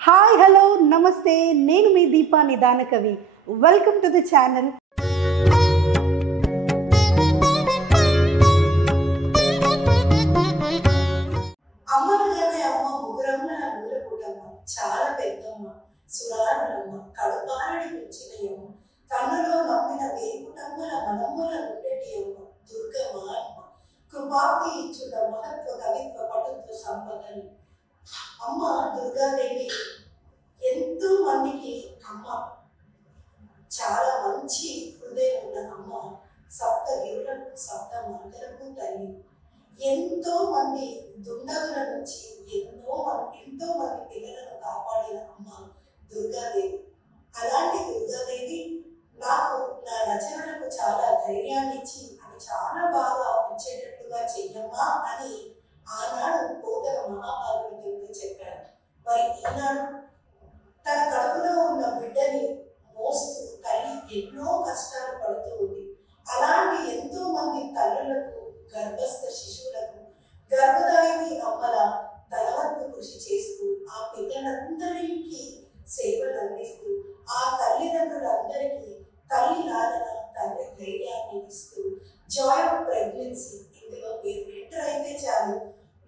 Hi hello నమస్తే నేను మీ దీపా నిదాన కవి వెల్కమ్ టు ది ఛానల్. అమ్మగానే అమ్మ ముగ్గురమ్మ నా మూల కుటమ్మ చాలా పెద్దమ్మ సురారులమ్మ కడుపారడి పెంచినయమ్మ కన్నులో నమ్మిన వేకుటమ్మల మనమ్మల నుండటి అమ్మ దుర్గమ్మ అమ్మ కృపాప్తి ఇచ్చుట మహత్వ కవిత్వ పటుత్వ సంపదలు అమ్మ దుర్గాదేవి ఎంతో మందికి అమ్మ చాలా మంచి హృదయం ఉన్న అమ్మ సప్త గిరులకు సప్త మాటలకు తల్లి. ఎంతో మంది దుండగుల నుంచి ఎంతో మంది పిల్లలను కాపాడిన అమ్మ దుర్గాదేవి. అలాంటి దుర్గాదేవి నాకు నా రచనలకు చాలా ధైర్యాన్ని ఇచ్చి అవి చాలా బాగా వచ్చేటట్లుగా చెయ్యమ్మా అని ఆనాడు కోతల మహాభాగవతంలో చెప్పారు. మరి ఈనాడు తన కడుపులో ఉన్న బిడ్డని మోస్తూ తల్లి ఎన్నో కష్టాలు పడుతూ ఉంది. అలాంటి ఎంతో మంది తల్లులకు, గర్భస్థ శిశువులకు గర్భదాయిని అమ్మల తలవంతు కృషి చేస్తూ ఆ పిల్లలందరికీ సేవలు అందిస్తూ ఆ తల్లిదండ్రులందరికీ తల్లి లాలన తండ్రి ధైర్యాన్ని ఇస్తూ జాయ్ ఆఫ్ ప్రెగ్నెన్సీ ఇందులో మీరు ఎంటర్ అయితే చాలు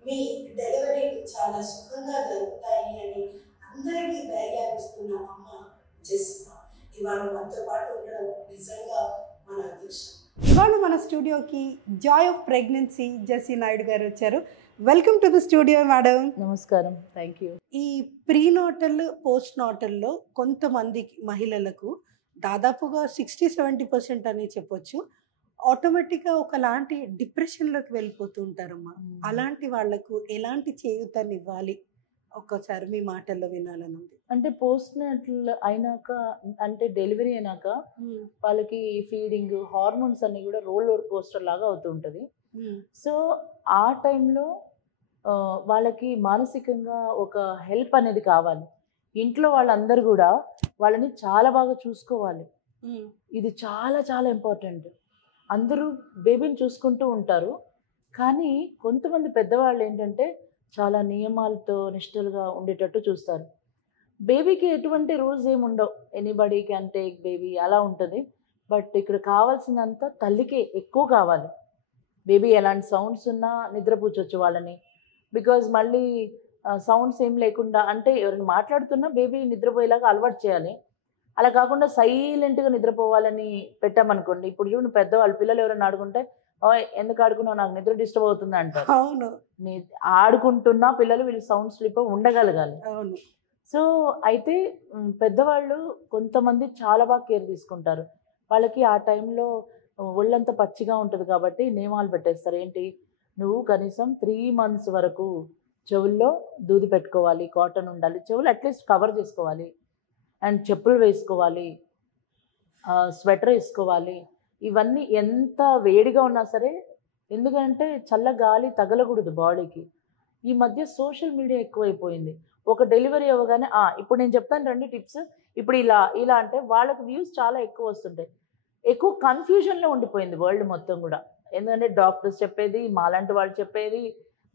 మీ డెలివరీలు చాలా సుఖంగా జరుగుతాయి అని అందరికీ ధైర్యాన్ని ఇస్తున్న అమ్మ జెస్సిమా ఇవాళ మనతో పాటు ఉండడం నిజంగా మన అదృష్టం. ఇవాళ మన స్టూడియోకి joy of pregnancy Jessie Naidu గారు వచ్చారు. Welcome to the studio madam. నమస్కారం, థ్యాంక్ యూ. ఈ ప్రీనాటల్ పోస్ట్ నాటల్లో కొంతమంది మహిళలకు దాదాపుగా 60-70% అని చెప్పొచ్చు ఆటోమేటిక్గా ఒకలాంటి డిప్రెషన్లోకి వెళ్ళిపోతూ ఉంటారమ్మా. అలాంటి వాళ్లకు ఎలాంటి చేయూతని ఇవ్వాలి ఒక్కసారి మీ మాటల్లో వినాలని ఉంది. అంటే పోస్ట్ నాటల్ అయినాక, అంటే డెలివరీ అయినాక వాళ్ళకి ఫీడింగ్ హార్మోన్స్ అన్ని కూడా రోలర్ కోస్టర్ లాగా అవుతూ ఉంటుంది. సో ఆ టైంలో వాళ్ళకి మానసికంగా ఒక హెల్ప్ అనేది కావాలి. ఇంట్లో వాళ్ళందరూ కూడా వాళ్ళని చాలా బాగా చూసుకోవాలి. ఇది చాలా చాలా ఇంపార్టెంట్. అందరూ బేబీని చూసుకుంటూ ఉంటారు, కానీ కొంతమంది పెద్దవాళ్ళు ఏంటంటే చాలా నియమాలతో నిష్ఠలుగా ఉండేటట్టు చూస్తారు. బేబీకి ఎటువంటి రూల్స్ ఏమి ఉండవు, ఎనీబడీ క్యాన్ టేక్ బేబీ అలా ఉంటుంది. బట్ ఇక్కడ కావాల్సినంత తల్లికే ఎక్కువ కావాలి. బేబీ ఎలాంటి సౌండ్స్ ఉన్నా నిద్రపుచ్చొచ్చు వాళ్ళని. బికాజ్ మళ్ళీ సౌండ్స్ ఏం లేకుండా, అంటే ఎవరైనా మాట్లాడుతున్నా బేబీ నిద్రపోయేలాగా అలవాటు చేయాలి. అలా కాకుండా సైలెంట్గా నిద్రపోవాలని పెట్టామనుకోండి, ఇప్పుడు చూడండి పెద్దవాళ్ళు పిల్లలు ఎవరైనా ఆడుకుంటే ఎందుకు ఆడుకున్నావు, నాకు నిద్ర డిస్టర్బ్ అవుతుంది అంటారు. అవును, ఆడుకుంటున్నా పిల్లలు వీళ్ళు సౌండ్ స్లీప్ ఉండగలగాలి. అవును. సో అయితే పెద్దవాళ్ళు కొంతమంది చాలా బాగా కేర్ తీసుకుంటారు. వాళ్ళకి ఆ టైంలో ఒళ్ళంతా పచ్చిగా ఉంటుంది కాబట్టి నియమాలు పెట్టేస్తారు. ఏంటి, నువ్వు కనీసం 3 months వరకు చెవుల్లో దూది పెట్టుకోవాలి, కాటన్ ఉండాలి, చెవులు అట్లీస్ట్ కవర్ చేసుకోవాలి, అండ్ చెప్పులు వేసుకోవాలి, స్వెటర్ వేసుకోవాలి. ఇవన్నీ ఎంత వేడిగా ఉన్నా సరే, ఎందుకంటే చల్ల గాలి తగలకూడదు బాడీకి. ఈ మధ్య సోషల్ మీడియా ఎక్కువైపోయింది. ఒక డెలివరీ అవ్వగానే ఇప్పుడు నేను చెప్తాను 2 టిప్స్, ఇప్పుడు ఇలా ఇలా అంటే వాళ్ళకి వ్యూస్ చాలా ఎక్కువ వస్తుంటాయి. ఎక్కువ కన్ఫ్యూజన్లో ఉండిపోయింది వరల్డ్ మొత్తం కూడా. ఎందుకంటే డాక్టర్స్ చెప్పేది, మాలాంటి వాళ్ళు చెప్పేది,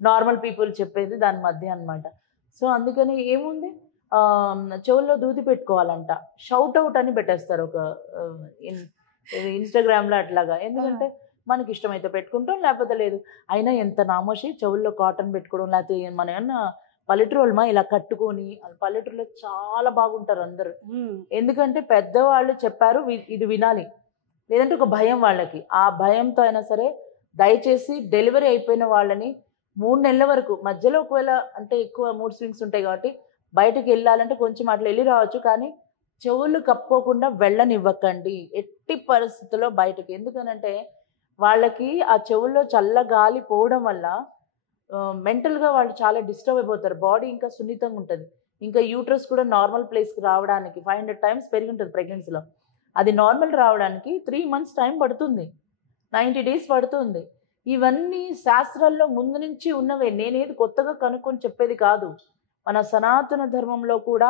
నార్మల్ పీపుల్ చెప్పేది దాని మధ్య అనమాట. సో అందుకని ఏముంది, చెవుల్లో దూది పెట్టుకోవాలంట, షౌట్ అవుట్ అని పెట్టేస్తారు ఒక ఇన్స్టాగ్రామ్లో అట్లాగా. ఎందుకంటే మనకి ఇష్టమైతే పెట్టుకుంటాం, లేకపోతే లేదు. అయినా ఎంత నామోషి చెవుల్లో కాటన్ పెట్టుకోవడం, లేకపోతే మన ఏమన్నా పల్లెటూరుమా ఇలా కట్టుకొని. పల్లెటూరులో చాలా బాగుంటారు అందరూ, ఎందుకంటే పెద్దవాళ్ళు చెప్పారు ఇది వినాలి. లేదంటే ఒక భయం వాళ్ళకి, ఆ భయంతో అయినా సరే దయచేసి డెలివరీ అయిపోయిన వాళ్ళని 3 నెలల వరకు మధ్యలో ఒకవేళ అంటే ఎక్కువ మూడ్ స్వింగ్స్ ఉంటాయి కాబట్టి బయటకు వెళ్ళాలంటే కొంచెం అట్లా వెళ్ళి రావచ్చు, కానీ చెవులు కప్పుకోకుండా వెళ్ళనివ్వకండి ఎట్టి పరిస్థితుల్లో బయటకు. ఎందుకనంటే వాళ్ళకి ఆ చెవుల్లో చల్ల గాలి పోవడం వల్ల మెంటల్గా వాళ్ళు చాలా డిస్టర్బ్ అయిపోతారు. బాడీ ఇంకా సున్నితంగా ఉంటుంది. ఇంకా యూట్రస్ కూడా నార్మల్ ప్లేస్కి రావడానికి 500 times పెరిగి ఉంటుంది ప్రెగ్నెన్సీలో. అది నార్మల్ రావడానికి 3 months టైం పడుతుంది, 90 days పడుతుంది. ఇవన్నీ శాస్త్రాల్లో ముందు నుంచి ఉన్నవే, నేనేది కొత్తగా కనుక్కొని చెప్పేది కాదు. మన సనాతన ధర్మంలో కూడా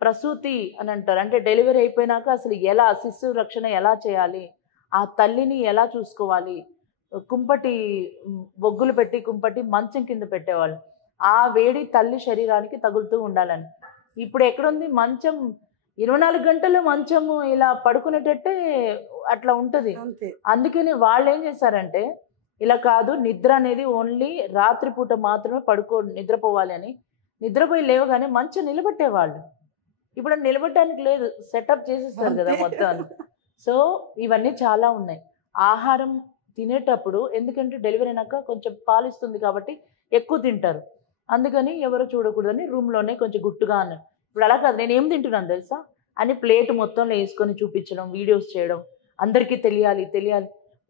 ప్రసూతి అని అంటారు, అంటే డెలివరీ అయిపోయినాక అసలు ఎలా శిశు రక్షణ ఎలా చేయాలి, ఆ తల్లిని ఎలా చూసుకోవాలి, కుంపటి బొగ్గులు పెట్టి కుంపటి మంచం కింద పెట్టేవాళ్ళు. ఆ వేడి తల్లి శరీరానికి తగులుతూ ఉండాలని. ఇప్పుడు ఎక్కడుంది మంచం 24 గంటలు మంచము ఇలా పడుకునేటట్టే అట్లా ఉంటుంది. అంతే. అందుకని వాళ్ళు ఏం చేశారంటే ఇలా కాదు, నిద్ర అనేది ఓన్లీ రాత్రిపూట మాత్రమే నిద్రపోవాలి అని నిద్రపోయి లేవగానే మంచం నిలబెట్టేవాళ్ళు. ఇప్పుడు నిలబెట్టడానికి లేదు, సెటప్ చేసేస్తారు కదా అంతే. మొత్తం. సో ఇవన్నీ చాలా ఉన్నాయి. ఆహారం తినేటప్పుడు ఎందుకంటే డెలివరీ అయినాక కొంచెం పాలిస్తుంది కాబట్టి ఎక్కువ తింటారు. అందుకని ఎవరు చూడకూడదని రూమ్లోనే కొంచెం గుట్టుగా అన్నారు. ఇప్పుడు అలా కాదు, నేను ఏం తింటున్నాను తెలుసా అని ప్లేట్ మొత్తంలో వేసుకొని చూపించడం, వీడియోస్ చేయడం, అందరికీ తెలియాలి.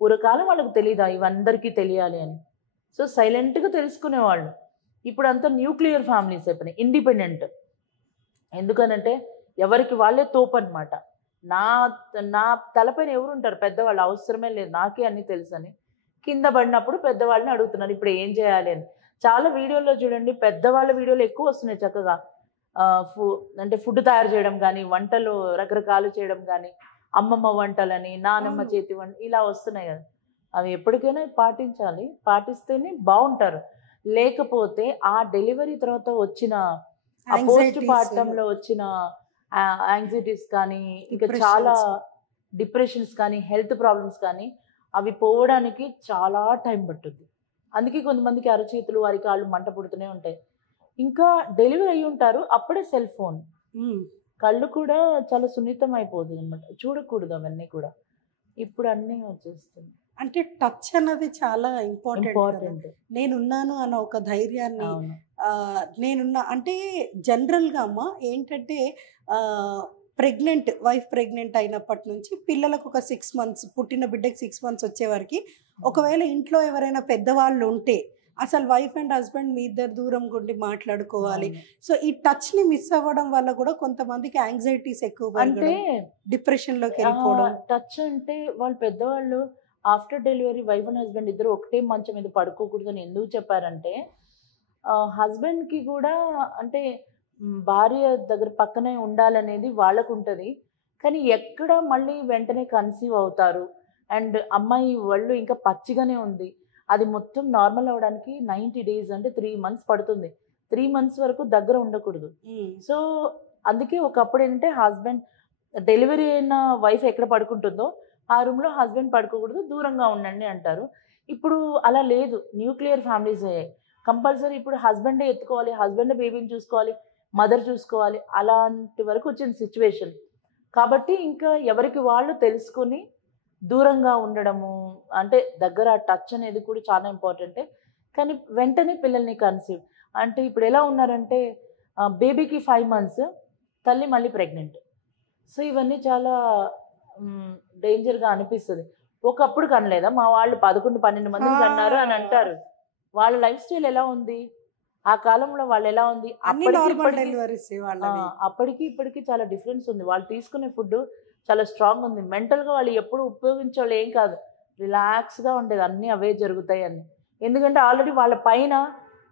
పూర్వకాలం వాళ్ళకి తెలియదా ఇవందరికీ తెలియాలి అని. సో సైలెంట్గా తెలుసుకునేవాళ్ళు. ఇప్పుడు అంతా న్యూక్లియర్ ఫ్యామిలీస్ అయిపోయినాయి, ఇండిపెండెంట్. ఎందుకనంటే ఎవరికి వాళ్ళే తోపు అనమాట. నా తలపైన ఎవరు ఉంటారు పెద్దవాళ్ళు, అవసరమే లేదు, నాకే అన్నీ తెలుసు అని కింద పడినప్పుడు పెద్దవాళ్ళని అడుగుతున్నారు ఇప్పుడు ఏం చేయాలి అని. చాలా వీడియోల్లో చూడండి, పెద్దవాళ్ళ వీడియోలు ఎక్కువ వస్తున్నాయి చక్కగా. అంటే ఫుడ్ తయారు చేయడం కానీ, వంటలు రకరకాలు చేయడం కానీ, అమ్మమ్మ వంటలని, నానమ్మ చేతి వంట ఇలా వస్తున్నాయి కదా. అవి ఎప్పటికైనా పాటించాలి, పాటిస్తేనే బాగుంటారు. లేకపోతే ఆ డెలివరీ తర్వాత వచ్చిన పోస్ట్ పార్టంలో వచ్చిన యాంగ్జైటీస్ కానీ, ఇంకా చాలా డిప్రెషన్స్ కానీ, హెల్త్ ప్రాబ్లమ్స్ కానీ అవి పోవడానికి చాలా టైం పట్టుద్ది. అందుకే కొంతమందికి అరచేతులు అరికాళ్ళు మంట పుడుతూనే ఉంటాయి. ఇంకా డెలివరీ అయ్యి ఉంటారు అప్పుడే సెల్ ఫోన్, కళ్ళు కూడా చాలా సున్నితం అయిపోతుంది అనమాట, చూడకూడదు అవన్నీ కూడా. ఇప్పుడు అన్నీ వచ్చేస్తుంది. అంటే టచ్ అన్నది చాలా ఇంపార్టెంట్. నేనున్నాను అన్న ఒక ధైర్యాన్ని, నేనున్నా అంటే జనరల్గా అమ్మ ఏంటంటే వైఫ్ ప్రెగ్నెంట్ అయినప్పటి నుంచి పిల్లలకు ఒక 6 months, పుట్టిన బిడ్డకి 6 months వచ్చేవారికి ఒకవేళ ఇంట్లో ఎవరైనా పెద్దవాళ్ళు ఉంటే అసలు వైఫ్ అండ్ హస్బెండ్ మీ ఇద్దరు దూరం ఉండి మాట్లాడుకోవాలి. సో ఈ టచ్ని మిస్ అవ్వడం వల్ల కూడా కొంతమందికి యాంగ్జైటీస్ ఎక్కువ, అంటే డిప్రెషన్లోకి వెళ్ళిపోవడం. టచ్ అంటే వాళ్ళు పెద్దవాళ్ళు after delivery wife and husband ఇద్దరు ఒకటే మంచం మీద పడుకోకూడదు అని ఎందుకు చెప్పారంటే, హస్బెండ్కి కూడా అంటే భార్య దగ్గర పక్కనే ఉండాలనేది వాళ్ళకు ఉంటుంది. కానీ ఎక్కడ మళ్ళీ వెంటనే కన్సీవ్ అవుతారు అండ్ అమ్మాయి ఒళ్ళు ఇంకా పచ్చిగానే ఉంది, అది మొత్తం నార్మల్ అవ్వడానికి 90 days అంటే 3 months పడుతుంది. 3 months వరకు దగ్గర ఉండకూడదు. సో అందుకే ఒకప్పుడు ఏంటంటే హస్బెండ్ డెలివరీ అయిన వైఫ్ ఎక్కడ పడుకుంటుందో ఆ రూమ్లో హస్బెండ్ పడుకోకూడదు, దూరంగా ఉండండి అంటారు. ఇప్పుడు అలా లేదు, న్యూక్లియర్ ఫ్యామిలీస్ అయ్యాయి. కంపల్సరీ ఇప్పుడు హస్బెండే ఎత్తుకోవాలి, హస్బెండే బేబీని చూసుకోవాలి, మదర్ చూసుకోవాలి, అలాంటి వరకు వచ్చిన సిచ్యువేషన్. కాబట్టి ఇంకా ఎవరికి వాళ్ళు తెలుసుకొని దూరంగా ఉండడము, అంటే దగ్గర టచ్ అనేది కూడా చాలా ఇంపార్టెంటే. కానీ వెంటనే పిల్లల్ని కన్సీవ్ అంటే ఇప్పుడు ఎలా ఉన్నారంటే బేబీకి 5 months, తల్లి మళ్ళీ ప్రెగ్నెంట్. సో ఇవన్నీ చాలా డేంజర్గా అనిపిస్తుంది. ఒకప్పుడు కనలేదా, మా వాళ్ళు 11-12 మందిని కన్నారు అని అంటారు. వాళ్ళ లైఫ్ స్టైల్ ఎలా ఉంది, ఆ కాలంలో వాళ్ళు ఎలా ఉంది, అప్పటికి ఇప్పటికి చాలా డిఫరెన్స్ ఉంది. వాళ్ళు తీసుకునే ఫుడ్ చాలా స్ట్రాంగ్ ఉంది. మెంటల్గా వాళ్ళు ఎప్పుడు ఉపయోగించేవాళ్ళు ఏం కాదు, రిలాక్స్గా ఉండేది, అన్నీ అవే జరుగుతాయి అని. ఎందుకంటే ఆల్రెడీ వాళ్ళ పైన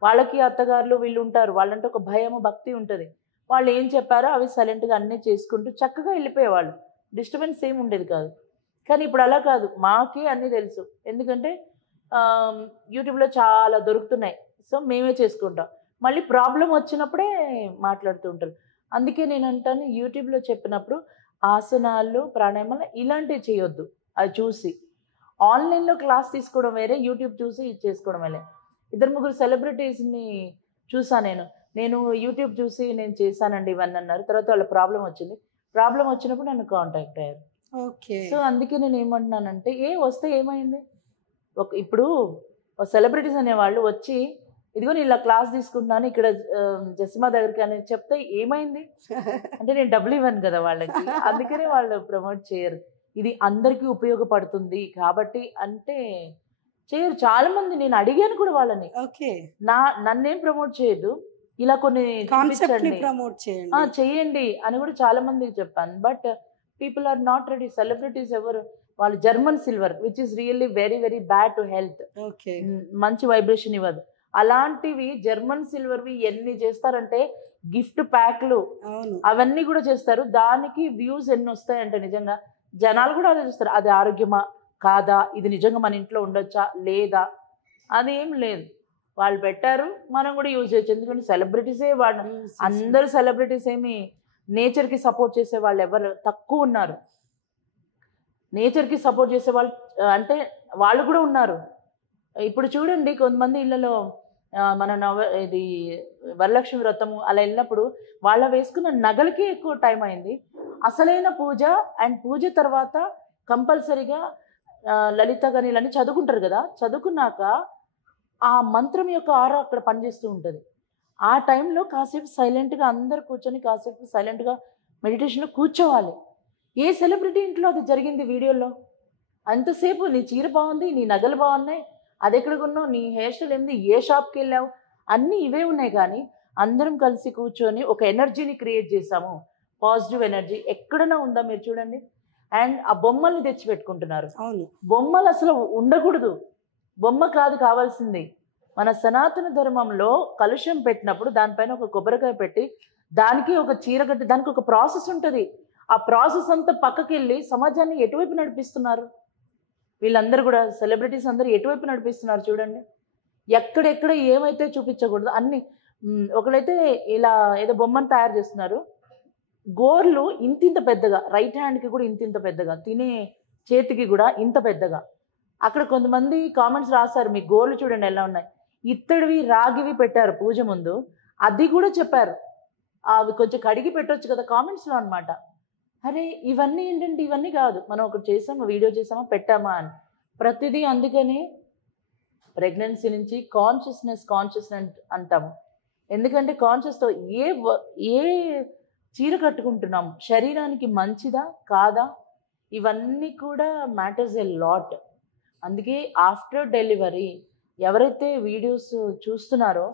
వాళ్ళకి అత్తగారులు వీళ్ళు ఉంటారు, వాళ్ళంటే ఒక భయము భక్తి ఉంటుంది. వాళ్ళు ఏం చెప్పారో అవి సైలెంట్గా అన్నీ చేసుకుంటూ చక్కగా వెళ్ళిపోయేవాళ్ళు, డిస్టర్బెన్స్ ఏమి ఉండేది కాదు. కానీ ఇప్పుడు అలా కాదు, మాకే అన్నీ తెలుసు. ఎందుకంటే యూట్యూబ్లో చాలా దొరుకుతున్నాయి, సో మేమే చేసుకుంటాం. మళ్ళీ ప్రాబ్లం వచ్చినప్పుడే మాట్లాడుతూ ఉంటారు. అందుకే నేను అంటాను, యూట్యూబ్లో చెప్పినప్పుడు ఆసనాలు ప్రాణాయామాలు ఇలాంటివి చేయొద్దు. అది చూసి ఆన్లైన్లో క్లాస్ తీసుకోవడం వేరే, యూట్యూబ్ చూసి ఇది చేసుకోవడం వేరే. 2-3 సెలబ్రిటీస్ని చూసా నేను యూట్యూబ్ చూసి నేను చేశానండి ఇవన్నీ అన్నారు. తర్వాత వాళ్ళ ప్రాబ్లం వచ్చినప్పుడు నన్ను కాంటాక్ట్ అయ్యారు. ఓకే. సో అందుకే నేను ఏమంటున్నానంటే వస్తే ఏమైంది, ఇప్పుడు సెలబ్రిటీస్ అనేవాళ్ళు వచ్చి ఇదిగో నేను ఇలా క్లాస్ తీసుకుంటున్నాను ఇక్కడ జస్మా దగ్గరికి అని చెప్తే ఏమైంది అంటే నేను డబ్బులు ఇవ్వను కదా వాళ్ళకి, అందుకనే వాళ్ళు ప్రమోట్ చేయరు. ఇది అందరికీ ఉపయోగపడుతుంది కాబట్టి అంటే చేయరు చాలా మంది. నేను అడిగాను కూడా వాళ్ళని, నన్నేం ప్రమోట్ చేయదు, ఇలా కొన్ని చేయండి అని కూడా చాలా మందికి చెప్పాను. But people are not ready. Celebrities ఎవరు, వాళ్ళు German silver which is really very very bad to health, మంచి వైబ్రేషన్ ఇవ్వదు. అలాంటివి జర్మన్ సిల్వర్వి ఎన్ని చేస్తారంటే గిఫ్ట్ ప్యాక్లు అవన్నీ కూడా చేస్తారు. దానికి వ్యూస్ ఎన్ని వస్తాయంటే నిజంగా జనాలు కూడా అదే చూస్తారు, అది ఆరోగ్యమా కాదా, ఇది నిజంగా మన ఇంట్లో ఉండొచ్చా లేదా, అదేం లేదు. వాళ్ళు పెట్టారు, మనం కూడా యూజ్ చేయొచ్చు. ఎందుకంటే సెలబ్రిటీసే వాడు, అందరు సెలబ్రిటీస్ ఏమి నేచర్కి సపోర్ట్ చేసే వాళ్ళు ఎవరు తక్కువ ఉన్నారు. నేచర్కి సపోర్ట్ చేసే వాళ్ళు అంటే వాళ్ళు కూడా ఉన్నారు. ఇప్పుడు చూడండి కొంతమంది ఇళ్ళలో మన ఇది వరలక్ష్మి వ్రతము అలా వెళ్ళినప్పుడు వాళ్ళ వేసుకున్న నగలకి ఎక్కువ టైం అయింది. అసలైన పూజ అండ్ పూజ తర్వాత కంపల్సరీగా లలిత గణిలని చదువుకుంటారు కదా, చదువుకున్నాక ఆ మంత్రం యొక్క ఆరా అక్కడ పనిచేస్తూ ఉంటుంది. ఆ టైంలో కాసేపు సైలెంట్గా అందరు కూర్చొని కాసేపు సైలెంట్గా మెడిటేషన్లో కూర్చోవాలి. ఏ సెలబ్రిటీ ఇంట్లో అది జరిగింది వీడియోలో? అంతసేపు నీ చీర బాగుంది, నీ నగలు బాగున్నాయి, అది ఎక్కడ కొన్నావు, నీ హెయిర్ స్టైల్ ఏంది, ఏ షాప్కి వెళ్ళావు, అన్నీ ఇవే ఉన్నాయి. కానీ అందరం కలిసి కూర్చొని ఒక ఎనర్జీని క్రియేట్ చేసాము, పాజిటివ్ ఎనర్జీ. ఎక్కడైనా ఉందా మీరు చూడండి. అండ్ ఆ బొమ్మల్ని తెచ్చిపెట్టుకుంటున్నారు. అవును, బొమ్మలు అసలు ఉండకూడదు. బొమ్మ కాదు కావాల్సింది. మన సనాతన ధర్మంలో కలుషం పెట్టినప్పుడు దానిపైన ఒక కొబ్బరికాయ పెట్టి దానికి ఒక చీర కట్టి దానికి ఒక ప్రాసెస్ ఉంటుంది. ఆ ప్రాసెస్ అంతా పక్కకి వెళ్ళి సమాజాన్ని ఎటువైపు నడిపిస్తున్నారు వీళ్ళందరూ కూడా? సెలబ్రిటీస్ అందరూ ఎటువైపు నడిపిస్తున్నారు చూడండి. ఎక్కడెక్కడ ఏమైతే చూపించకూడదు అన్ని. ఒకళ్ళైతే ఇలా ఏదో బొమ్మను తయారు చేస్తున్నారు, గోర్లు ఇంతింత పెద్దగా, రైట్ హ్యాండ్కి కూడా ఇంతింత పెద్దగా, తినే చేతికి కూడా ఇంత పెద్దగా. అక్కడ కొంతమంది కామెంట్స్ రాశారు, మీ గోర్లు చూడండి ఎలా ఉన్నాయి, ఇత్తడివి రాగివి పెట్టారు పూజ ముందు, అది కూడా చెప్పారు అవి కొంచెం కడిగి పెట్టొచ్చు కదా కామెంట్స్లో అనమాట. అరే ఇవన్నీ ఏంటంటే ఇవన్నీ కాదు, మనం ఒకటి చేసామా, వీడియో చేసామా, పెట్టామా అని ప్రతిదీ. అందుకని ప్రెగ్నెన్సీ నుంచి కాన్షియస్ అంటాము. ఎందుకంటే కాన్షియస్తో ఏ చీర కట్టుకుంటున్నాం, శరీరానికి మంచిదా కాదా, ఇవన్నీ కూడా మ్యాటర్స్ ఎ లాట్. అందుకే ఆఫ్టర్ డెలివరీ ఎవరైతే వీడియోస్ చూస్తున్నారో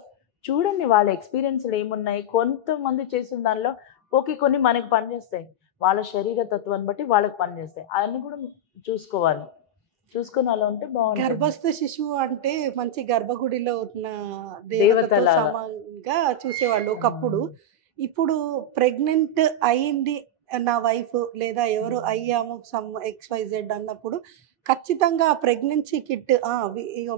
చూడండి, వాళ్ళ ఎక్స్పీరియన్స్లు ఏమున్నాయి. కొంతమంది చేసిన దానిలో ఓకే, కొన్ని మనకి పనిచేస్తాయి, వాళ్ళ శరీర తత్వాన్ని బట్టి వాళ్ళకి పనిచేస్తాయి. అవన్నీ కూడా చూసుకోవాలి. చూసుకొని అలా ఉంటే బాగుంటుంది. గర్భస్థ శిశువు అంటే మంచి గర్భగుడిలో ఉన్న దేవతతో సమానంగా చూసేవాళ్ళు ఒకప్పుడు. ఇప్పుడు ప్రెగ్నెంట్ అయింది నా వైఫ్ లేదా ఎవరు అయ్యాము సమ్ XYZ అన్నప్పుడు ఖచ్చితంగా ప్రెగ్నెన్సీ కిట్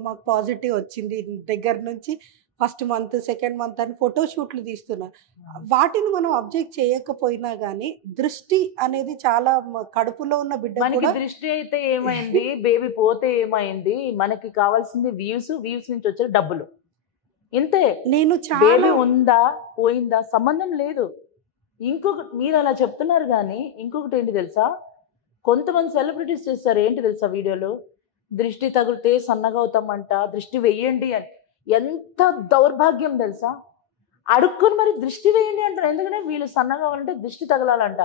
మాకు పాజిటివ్ వచ్చింది దగ్గర నుంచి ఫస్ట్ మంత్ సెకండ్ మంత్ అని ఫోటోషూట్లు తీస్తున్నారు. వాటిని మనం అబ్జెక్ట్ చేయకపోయినా కానీ దృష్టి అనేది చాలా కడుపులో ఉన్న బిడ్డ మనకి దృష్టి అయితే ఏమైంది, బేబీ పోతే ఏమైంది, మనకి కావాల్సింది వ్యూస్ నుంచి వచ్చే డబ్బులు, ఇంతే. నేను బేబీ ఉందా పోయిందా సంబంధం లేదు. ఇంకొకటి మీరు అలా చెప్తున్నారు కానీ ఇంకొకటి ఏంటి తెలుసా, కొంతమంది సెలబ్రిటీస్ చేస్తారు ఏంటి తెలుసా వీడియోలో, దృష్టి తగిలితే సన్నగా అవుతామంట, దృష్టి వెయ్యండి అని. ఎంత దౌర్భాగ్యం తెలుసా, అడుక్కొని మరి దృష్టి వేయండి అంటారు. ఎందుకంటే వీళ్ళు సన్నగా కావాలంటే దృష్టి తగలాలంట.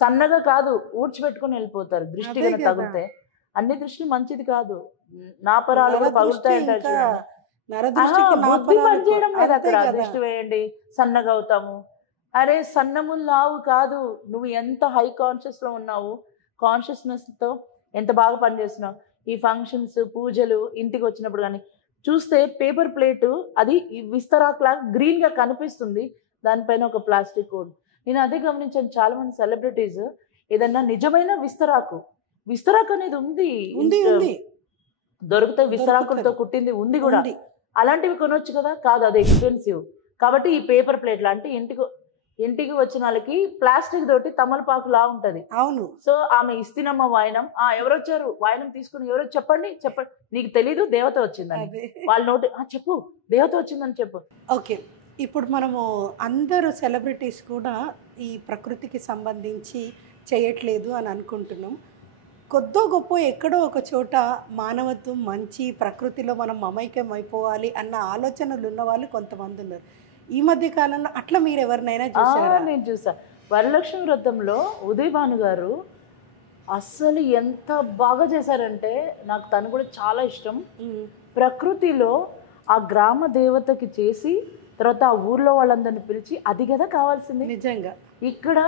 సన్నగా కాదు, ఊడ్చిపెట్టుకొని వెళ్ళిపోతారు. దృష్టి కనుక తగిలితే అన్ని దృష్టి మంచిది కాదు, నాపరాలు కూడా పగులుతాయి అంటారు చూడండి. బుద్ధి పనిచేయడం లేదు అక్కడ. దృష్టి వేయండి సన్నగా అవుతాము, అరే సన్నము లావు కాదు, నువ్వు ఎంత హై కాన్షియస్లో ఉన్నావు, కాన్షియస్నెస్తో ఎంత బాగా పనిచేస్తున్నావు. ఈ ఫంక్షన్స్ పూజలు ఇంటికి వచ్చినప్పుడు కానీ చూస్తే పేపర్ ప్లేటు అది విస్తరాకులాగా గ్రీన్గా కనిపిస్తుంది, దానిపైన ఒక ప్లాస్టిక్ కోడ్. నేను అదే గమనించాను, చాలామంది సెలబ్రిటీస్ ఏదన్నా నిజమైన విస్తరాకు అనేది ఉంది దొరుకుతాయి, విస్తరాకులతో కుట్టింది ఉంది కూడా, అలాంటివి కొనవచ్చు కదా. కాదు, అది ఎక్స్పెన్సివ్. కాబట్టి ఈ పేపర్ ప్లేట్లు అంటే ఇంటికి వచ్చిన వాళ్ళకి ప్లాస్టిక్ తోటి తమలపాకు లా ఉంటది. అవును. సో ఆమె ఇస్తినమ్మ వాయనం, ఎవరు వచ్చారు వాయనం తీసుకుని, ఎవరో చెప్పండి నీకు తెలీదు దేవత వచ్చిందని, వాళ్ళ నోటి చెప్పు దేవత వచ్చిందని చెప్పు. ఓకే, ఇప్పుడు మనము అందరూ సెలబ్రిటీస్ కూడా ఈ ప్రకృతికి సంబంధించి చేయట్లేదు అని అనుకుంటున్నాం. కొద్దో గొప్ప ఎక్కడో ఒక చోట మానవత్వం, మంచి ప్రకృతిలో మనం మమైక్యం అయిపోవాలి అన్న ఆలోచనలు ఉన్న వాళ్ళు కొంతమంది ఉన్నారు. ఈ మధ్య కాలంలో అట్లా మీరు ఎవరినైనా చూసారా? నేను చూసా. వరలక్ష్మి వ్రతంలో ఉదయ్ భాను గారు అస్సలు ఎంత బాగా చేశారంటే, నాకు తను కూడా చాలా ఇష్టం. ప్రకృతిలో ఆ గ్రామ దేవతకి చేసి తర్వాత ఆ ఊర్లో వాళ్ళందరినీ పిలిచి, అది కదా కావాల్సింది నిజంగా. ఇక్కడ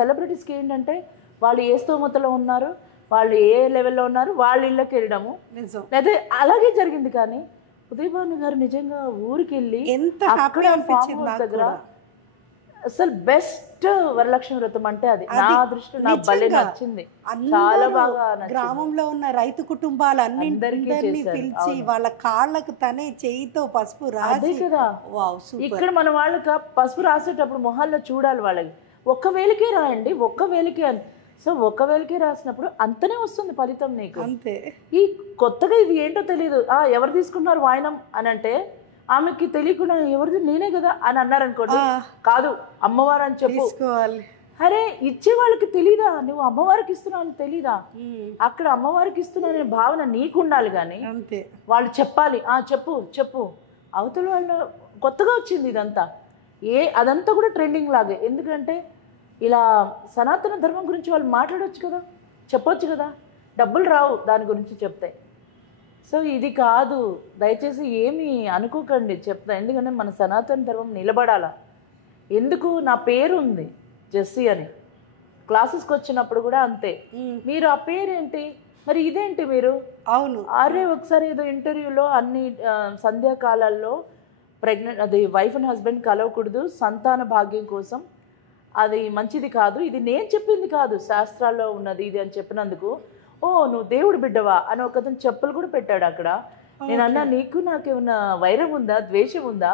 సెలబ్రిటీస్కి ఏంటంటే వాళ్ళు ఏ స్తోమతలో ఉన్నారు, వాళ్ళు ఏ లెవెల్లో ఉన్నారు, వాళ్ళ ఇళ్ళకి వెళ్ళడము నిజం. అదే అలాగే జరిగింది. కానీ ఉదయ్ భాను గారు నిజంగా ఊరికి వెళ్ళి ఎంత హ్యాపీ అనిపించింది దగ్గర. అసలు బెస్ట్ వరలక్ష్మి వ్రతం అంటే అది నా అది దృష్టిలో నా భలే నిజంగా నచ్చింది, అందరూ చాలా బాగా నచ్చింది. గ్రామంలో ఉన్న రైతు కుటుంబాలు అందరికీ అందరినీ చేశారు. పిలిచి అవును. వాళ్ళ కాళ్ళకు తనే చేయితో పసుపు అదే రాసి కదా, వావ్ సూపర్. ఇక్కడ మన వాళ్ళకి పసుపు రాసేటప్పుడు మొహాల్లో చూడాలి వాళ్ళకి, ఒక్క వేలికే రాయండి, ఒక్క వేలికే అని. సో ఒక్క వేలికే రాసినప్పుడు అంతనే వస్తుంది ఫలితం నీకు. అంతే. ఈ కొత్తగా ఇది ఏంటో తెలియదు, ఎవరు తీసుకున్నారు వాయనం అని అంటే ఆమెకి తెలియకుండా ఎవరిది నేనే కదా అని అన్నారు అనుకోండి, కాదు అమ్మవారు అని చెప్పు. తీసుకోవాలి. అరే ఇచ్చే వాళ్ళకి తెలీదా నువ్వు అమ్మవారికి ఇస్తున్నావు అని తెలీదా? అక్కడ అమ్మవారికి ఇస్తున్నానే భావన నీకు ఉండాలి, కానీ అంతే వాళ్ళు చెప్పాలి చెప్పు చెప్పు. అవతల వాళ్ళు కొత్తగా వచ్చింది ఇదంతా, అదంతా కూడా ట్రెండింగ్ లాగే. ఎందుకంటే ఇలా సనాతన ధర్మం గురించి వాళ్ళు మాట్లాడవచ్చు కదా, చెప్పొచ్చు కదా, డబ్బులు రావు దాని గురించి చెప్తే. సో ఇది కాదు, దయచేసి ఏమీ అనుకోకండి చెప్తా, ఎందుకంటే మన సనాతన ధర్మం నిలబడాలా. ఎందుకు నా పేరు ఉంది జెస్సీ అని, క్లాసెస్కి వచ్చినప్పుడు కూడా అంతే, మీరు ఆ పేరేంటి మరి ఇదేంటి మీరు, అవును. అరే ఒకసారి ఏదో ఇంటర్వ్యూలో అన్ని సంధ్యాకాలాల్లో ప్రెగ్నెంట్ అది వైఫ్ అండ్ హస్బెండ్ కలవకూడదు సంతాన భాగ్యం కోసం, అది మంచిది కాదు, ఇది నేను చెప్పింది కాదు శాస్త్రాల్లో ఉన్నది ఇది అని చెప్పినందుకు, ఓ నువ్వు దేవుడు బిడ్డవా అని ఒకతను చెప్పులు కూడా పెట్టాడు అక్కడ. నేను అన్నా నీకు నాకేమన్నా వైరం ఉందా, ద్వేషం ఉందా,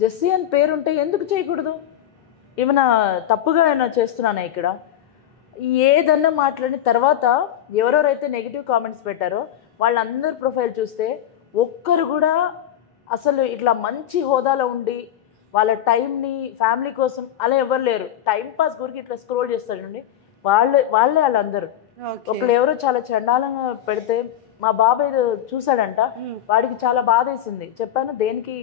జెస్సీ అని పేరుంటే ఎందుకు చేయకూడదు, ఏమైనా తప్పుగా ఏమైనా చేస్తున్నానా ఇక్కడ, ఏదన్నా మాట్లాడిన తర్వాత ఎవరెవరైతే నెగిటివ్ కామెంట్స్ పెట్టారో వాళ్ళందరి ప్రొఫైల్ చూస్తే ఒక్కరు కూడా అసలు ఇట్లా మంచి హోదాలో ఉండి వాళ్ళ టైంని ఫ్యామిలీ కోసం అలా ఎవరు లేరు, టైంపాస్ గురికి ఇట్లా స్క్రోల్ చేస్తాడండి వాళ్ళే వాళ్ళందరూ. ఒకళ్ళు ఎవరో చాలా చండాలంగా పెడితే మా బాబాయ్ చూసాడంట, వాడికి చాలా బాధ వేసింది. చెప్పాను దేనికి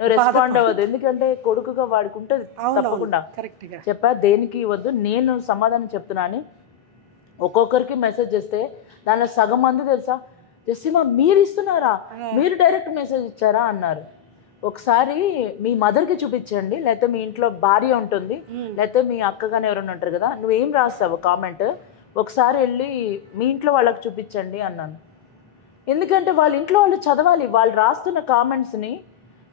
నువ్వు రెస్పాండ్ అవ్వదు, ఎందుకంటే కొడుకుగా వాడికి ఉంటుంది తప్పకుండా. చెప్పా దేనికి వద్దు, నేను సమాధానం చెప్తున్నా అని. ఒక్కొక్కరికి మెసేజ్ చేస్తే దానిలో సగం మంది తెలుసా, జెస్సీమా మీరు ఇస్తున్నారా, మీరు డైరెక్ట్ మెసేజ్ ఇచ్చారా అన్నారు. ఒకసారి మీ మదర్కి చూపించండి, లేకపోతే మీ ఇంట్లో భార్య ఉంటుంది, లేకపోతే మీ అక్కగానే ఎవరైనా ఉంటారు కదా, నువ్వేం రాస్తావు కామెంట్ ఒకసారి వెళ్ళి మీ ఇంట్లో వాళ్ళకి చూపించండి అన్నాను. ఎందుకంటే వాళ్ళ ఇంట్లో వాళ్ళు చదవాలి, వాళ్ళు రాస్తున్న కామెంట్స్ని